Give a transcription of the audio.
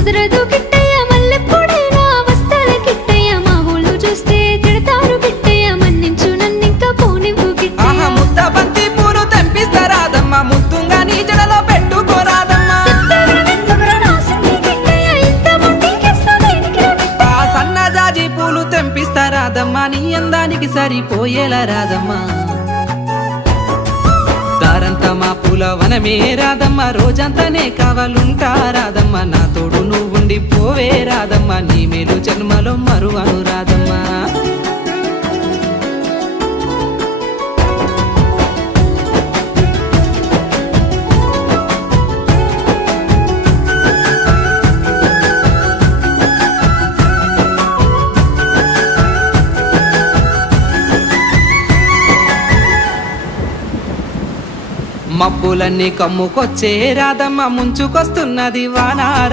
కుదరదు కిట్టయ్య మల్లెప్పుడైనా వస్తాల కిట్టయ్య మా ఊళ్ళు చూస్తే తిడతారు కిట్టయ్య మన్నించు నన్నింకా పోనివ్వు కిట్టయ్య ముద్ద బంతి పూలు తెంపిస్తారాదమ్మ ముద్దుగా నీ జడలో పెట్టుకోరాదమ్మా ఆ సన్నజాజి పూలు తెంపిస్తారాదమ్మా నీ అందానికి సరిపోయేలా రాదమ్మా దారంతా మా పూల వనమే రాదమ్మా రోజంతానే కావాలుంటా రాదమ్మా నా తోడు నువ్వుండి పోవే రాదమ్మా నీ మేలు జన్మలో మరువను రాదమ్మా మబ్బులన్నీ కమ్ముకొచ్చే రాదమ్మ ముంచుకొస్తున్నది వానారా